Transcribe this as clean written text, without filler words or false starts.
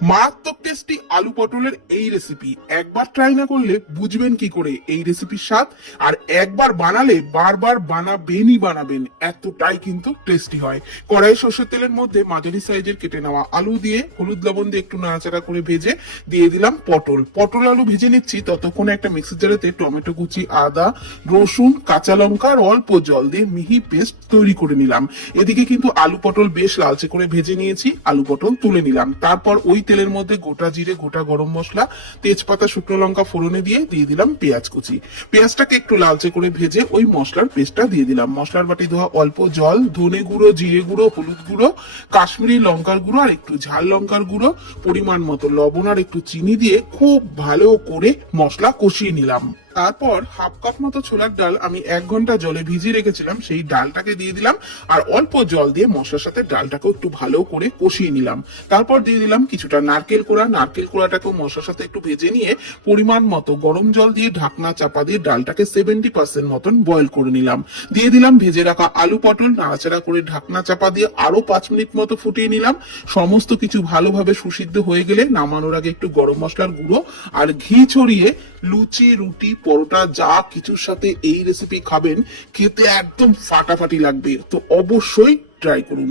মারাত্মক টেস্টি আলু পটলের এই রেসিপি একবার ট্রাই না করলে বুঝবেন কি করে এই রেসিপির স্বাদ। আর একবার বানালে বারবার বানাবেন, এতটাই কিন্তু টেস্টি হয়। কড়াই সর্ষের তেলের মধ্যে মাঝারি সাইজের কেটে নেওয়া আলু দিয়ে হলুদ লবণ দিয়ে একটু নাড়াচাড়া করে ভেজে দিয়ে দিলাম পটল আলু ভেজে নিচ্ছি। ততক্ষণে একটা মিক্সির জারেতে টমেটো কুচি, আদা, রসুন, কাঁচা লঙ্কা আর অল্প জল দিয়ে মিহি পেস্ট তৈরি করে নিলাম। এদিকে কিন্তু আলু পটল বেশ লালচে করে ভেজে নিয়েছি, আলু পটল তুলে নিলাম। তারপর ওই তেলের মধ্যে গোটা জিরে, গোটা গরম মশলা, তেজপাতা, শুকনো লঙ্কা ফোড়নে দিয়ে দিলাম পেঁয়াজ কুচি। পেঁয়াজটাকে একটু লালচে করে ভেজে ওই মশলার পেস্টটা দিয়ে দিলাম। মশলার বাটি ধোয়া অল্প জল, ধনে গুঁড়ো, জিরে গুঁড়ো, হলুদ গুঁড়ো, কাশ্মীরি লঙ্কার গুঁড়ো আর একটু ঝাল লঙ্কার গুঁড়ো, পরিমাণ মতো লবণ আর একটু চিনি দিয়ে খুব ভালো করে মশলা কষিয়ে নিলাম। তারপর হাফ কাপ মতো ছোলার ডাল আমি 1 ঘন্টা জলে ভিজিয়ে রেখেছিলাম, সেই ডালটাকে দিয়ে দিলাম আর অল্প জল দিয়ে মশলার সাথে ডালটাকেও একটু ভালো করে কষিয়ে নিলাম। তারপর দিয়ে দিলাম কিছুটা নারকেল কোড়াটাকেও মশলার সাথে একটু ভেজে নিয়ে পরিমাণ মতো গরম জল দিয়ে ঢাকনা চাপা দিয়ে ডালটাকে 70% মতন বয়ল করে নিলাম। দিয়ে দিলাম ভেজে রাখা আলু পটল, নাড়াচাড়া করে ঢাকনা চাপা দিয়ে আরো 5 মিনিট মতো ফুটিয়ে নিলাম। সমস্ত কিছু ভালোভাবে সুসিদ্ধ হয়ে গেলে নামানোর আগে একটু গরম মশলার গুঁড়ো আর ঘি ছড়িয়ে লুচি, রুটি, পরোটা যা কিছুর সাথে এই রেসিপি খাবেন, খেতে একদম ফাটাফাটি লাগবে। তো অবশ্যই ট্রাই করুন।